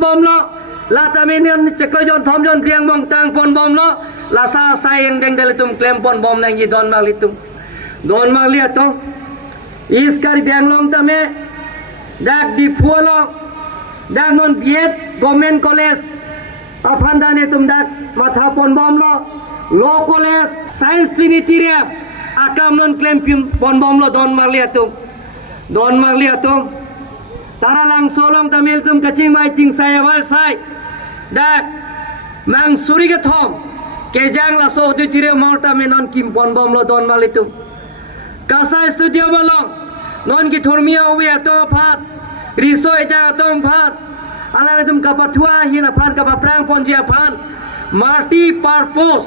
bom lo la taminian ceklojon thomjon kriang bong tang pon bom lo la sa sayeng deng dalitum klem pon bom nang gi don maglitum don maglia to iskar bianglong tame dak Diphu lo dak non biet government college aphandane tum dak matha pon bom lo law college science trinity aklam non klem pon bom lo don maglia tum tara lang solong tamil tum kaching mai ching saya wal sai dak mang suri ke thom ke jang la so du tire morta me non kim pon bom lo don malitum kasa studio malong non ki thormia wi ato phat riso eja atom phat ala tum kapathua hina phat kapa prang pon jia phat multi purpose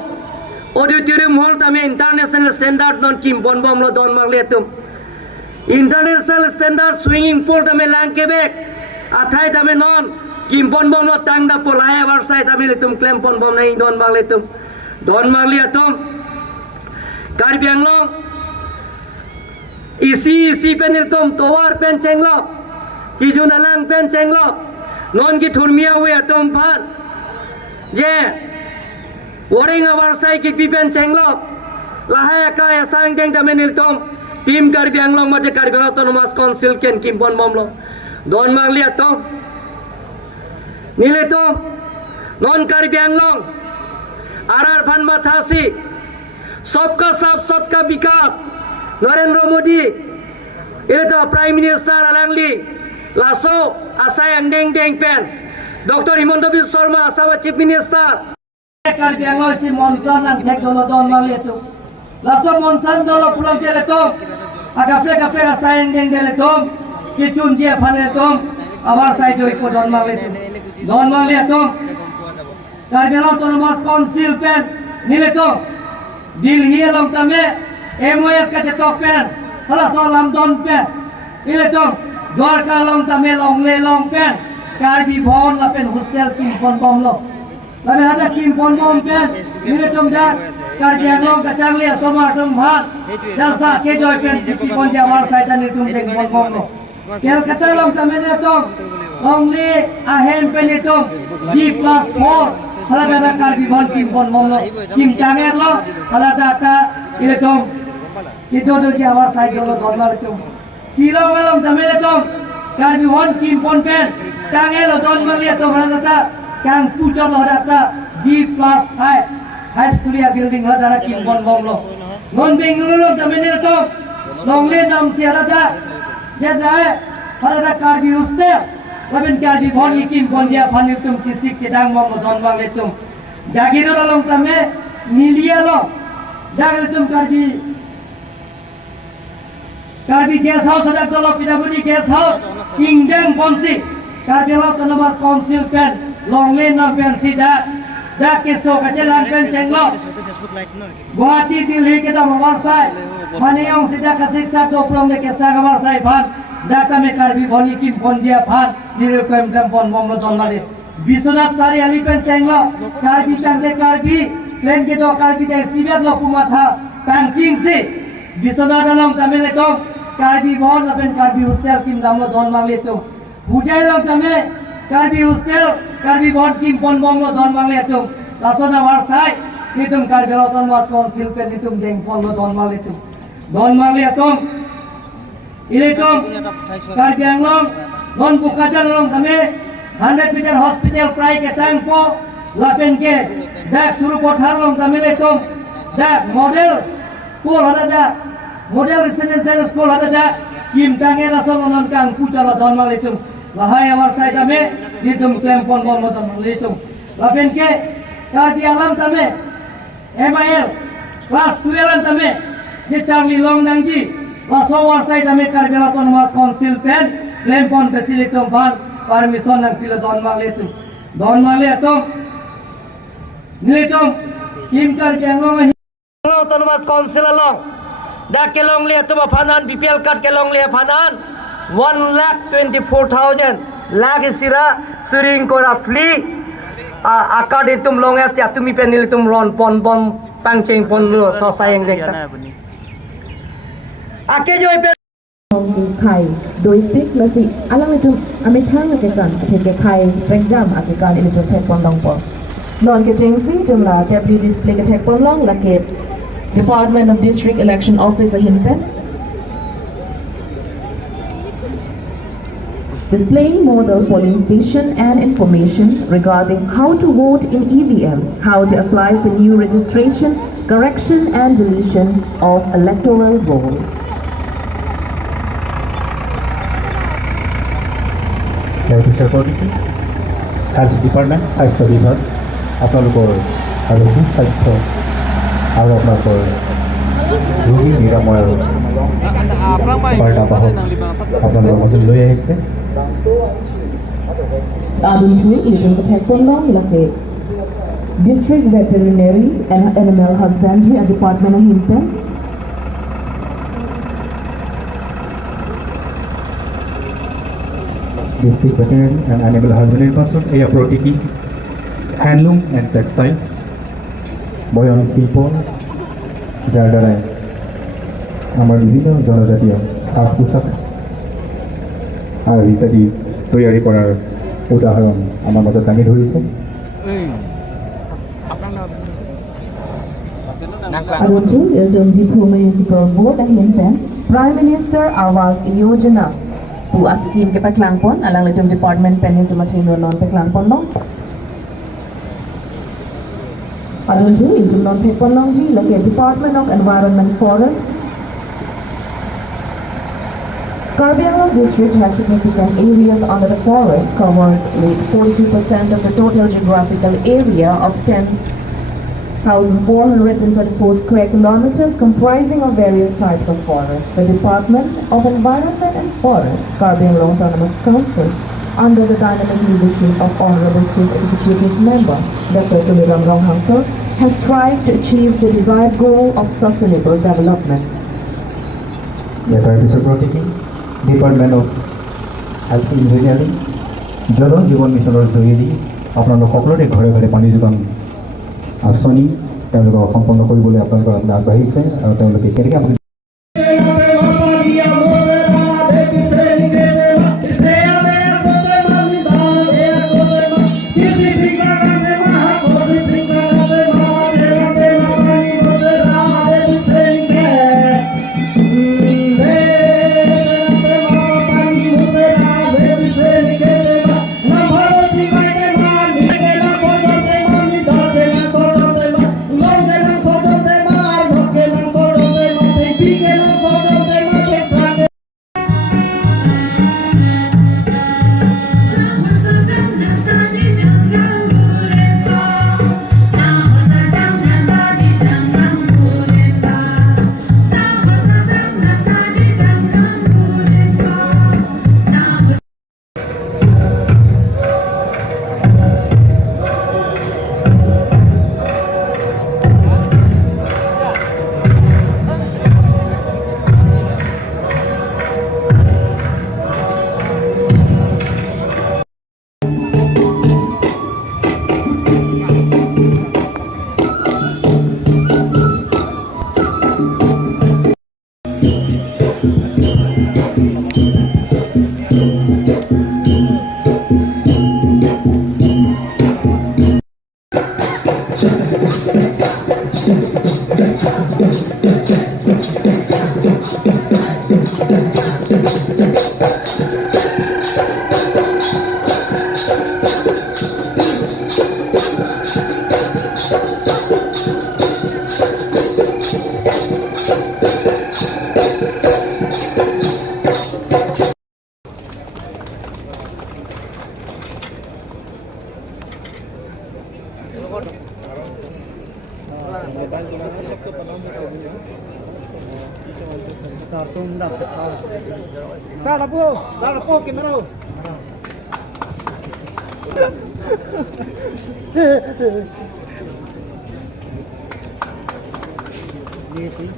auditorium hall tame international standard non kim pon bom lo don malitum international standard swimming pool tame lang quebec athai tame non kim pon bom lo tang da polaya warsai tame litum klem pon bom nai don magli atom karbi anglong isi penil tom towar pen chenglo ki jun alang pen chenglo non ki thurmia we atom phan je waring warsai ki pi pen chenglo lahaya ka asang deng tame nil tom tim karbi anglong mate karbi autonomous council ken kim pon bom lo don magli atom nile tom non karbi anglong आर फन माथासी सबका साथ सबका विकास नरेंद्र मोदी ये तो prime minister अलंगली लासो आसाय अंडेंग डेंग पेन डॉक्टर हिमंत बिस्व शर्मा आसावा चीफ मिनिस्टर कर दियांगो सी मॉन्सन अन थे दोलो दोन माले तो लासो मॉन्सन दोलो पुलम केले तो काफे आसाय अंडेंग देले तो किचुन जे फने तो आवार साइड जो को दोन माले तो Karbiala autonomous council pen nile to Delhi long tame MOS ka chetok pen hala so lam don pen nile to Dwarka long tame long le long pen Karbi bon la pen hostel kim pon bom lo tame ada kim pon bom pen nile to ja Karbiang long ka changle soma tum bhat jalsa ke joy pen kim pon ja war sai tan tum deng pon bom lo Kolkata long tame ne to long le ahem pen to G+4 halada karbi bon kim pon bom lo kim jange lo halada ta ile tom itu do ji awar sai jolo dollar to silo malom damele tom karbi bon kim pon pen jange lo don mali to halada ta kang puchor lo data G+5 high studio building halada kim pon bom lo non bengaluru lo damele to longle nam siarada jeda halada karbi uste Laben karbi bon ikim bonja fanil tum chisik cedang mom don bang letum jagiro long tame milia lo jagil tum karbi guest house ada dolo pidabudi guest house kingdom bonsi karbi lo autonomous council pen long lane no pen sida da keso kacelang pen cenglo Guwahati Delhi kita mawarsai maneyong sida kasik sa doplong de kesa mawarsai phan data me karbi boni kim bonjia phan nire koem kam bon bom lo donale bisonat sari ali pen chenglo karbi changle karbi plan ke do karbi de sibet lo pumatha pangking se bisonat along tamele to karbi bon apen karbi hostel kim dam lo don mangle to bujai long tame karbi hostel karbi bon kim bon bom lo don mangle to lasona warsai nitum karbi autonomous council pen nitum deng pon lo don mangle to ile to karbiang long non bukajan long tame 100 meter hospital prai ke tang po lapen ke dak suru kothar long tame le to dak model school hada model residential school hada kim tange rasol non kang puchala don male to lahai awar sai tame nitum klem pon bom don male to lapen ke karbiang tame MIL class 12 tame je changli long nangji Laso warsai tame Karbiala autonomous council pen claim pon facility ban permission nang pila don magle to niletom kim kar kenglong autonomous council along da kelong le to phanan BPL card kelong le phanan 1,24,000 lakh sira suring kora free akad itum long ya chatumi pen niletum ron pon bom pangcheng pon lo so sayeng dekta ake joy pe มีไข่โดยติ๊กและสิอะไรไม่ถูกอเมทังกับกันเทกไข่แรงจ้ำอาการอิเล็กโทรเทคปอนดองปอนอนกับเจงซี่จำลาเทปดีดิสเพลย์กับเทคปอนลองและเก็บ Department of District Election Office หินเป็นdisplaying model polling station and information regarding how to vote in EVM, how to apply for new registration, correction and deletion of electoral roll. Health Department, স্বাস্থ্য বিভাগ আপোনালোকৰ আৰক্ষী স্বাস্থ্য আৰু আপোনালোকৰ ৰোগী নিৰাময়ৰ বাৰ্তাবাহক আপোনালোকৰ মাজত লৈ আহিছে Diphu ilin ketekpondong lake District Veterinary and Animal Husbandry and Department of Himpen District Veterinary and Animal Husbandry person Aya Protiki Handloom and Textiles Boyon People যাৰ দ্বাৰাই আমাৰ বিভিন্ন জনজাতীয় সাজ পোছাক আৰু ইত্যাদি তৈয়াৰী কৰাৰ উদাহৰণ আমাৰ মাজত দাঙি ধৰিছে Aduntu ilin Diphu Municipal Board and Himpen Prime Minister Awas Yojana tu askim ke Paklangpon alang litum Department Penin tu matino non Paklangpon long Aduntu ilin non Paklangpon long ji lake Department of Environment Forest Karbianglong district has significant areas under the forest covered with 42% of the total geographical area of 10,434 square kilometers comprising of various types of forests. The Department of Environment and Forest, Karbianglong Autonomous Council, under the dynamic leadership of Honorable Chief Executive Member, Dr. Tuliram Ronghangsor, has tried to achieve the desired goal of sustainable development. Department of Health Engineering জল জীৱন মিছনৰ জৰিয়তে আপোনালোক সকলোৰে ঘৰে ঘৰে পানী যোগান আঁচনি তেওঁলোকক সম্পন্ন কৰিবলৈ আপোনালোকৰ আগবাঢ়িছে আৰু তেওঁলোকে কেনেকৈ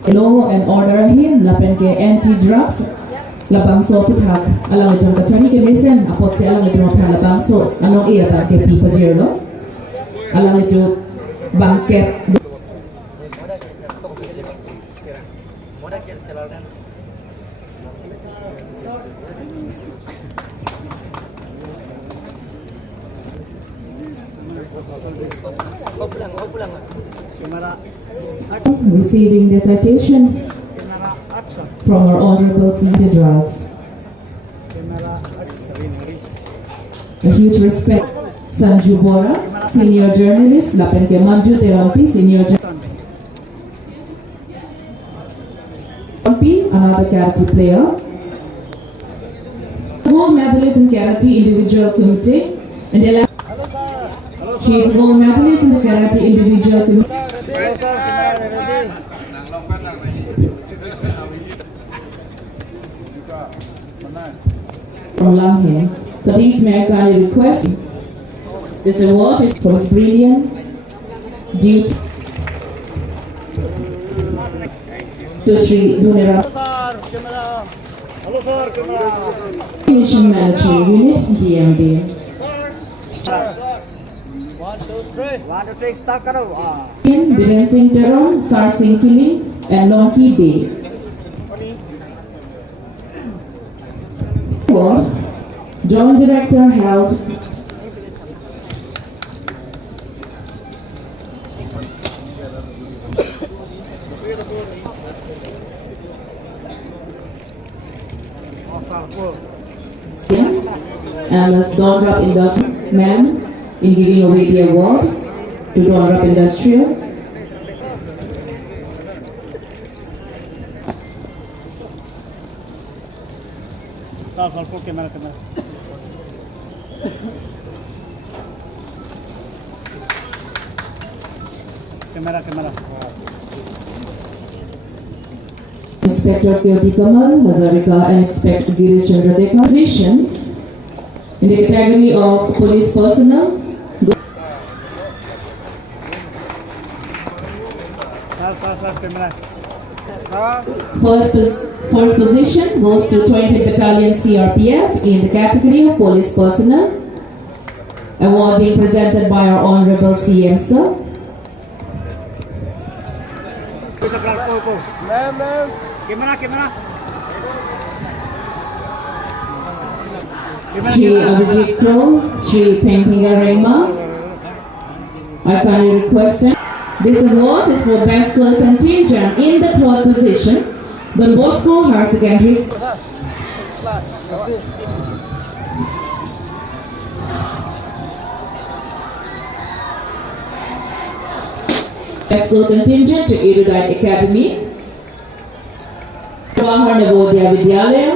Law and order hin lapen ke anti-drugs labang so putak alang itong kachani ke listen apot si alang itong pa labang so anong iya ba ke pipa zero alang ito bangket Receiving the citation from our Honorable Senator Drugs. A huge respect. Sanju Bora, Senior Journalist, Lapenke Manju Terampi, Senior Journalist. Another karate player. Gold medalist in karate individual committee. And she is a gold medalist in the karate individual committee. From Lamhe, Pati's Mayor kindly request. This award is for his brilliant duty to Sri Dunera Mission Management Unit, DMB. 1, 2, 3, start karo. Biren Singh Taron, Sar Singh Kili, and Lonki Bay. Joint Director held and as Donrup Industrial Man in giving away the award to Donrup Industrial. Camera. Inspector Kyoti Kamal, Hazarika, and Inspector Girish Chandra Dekha. Position in the category of police personnel. Camera. First position goes to 20 Battalion CRPF in the category of police personnel. Award being presented by our Honorable CM Sir. Camera. Shri Abhijit Kro, Shri Pempinga Rema. I kindly request him. This award is for Best School Contingent in the third position, Don Bosco Higher Secondary School. Best School Contingent to Erudite Academy. Jawahar Navodaya Vidyalaya.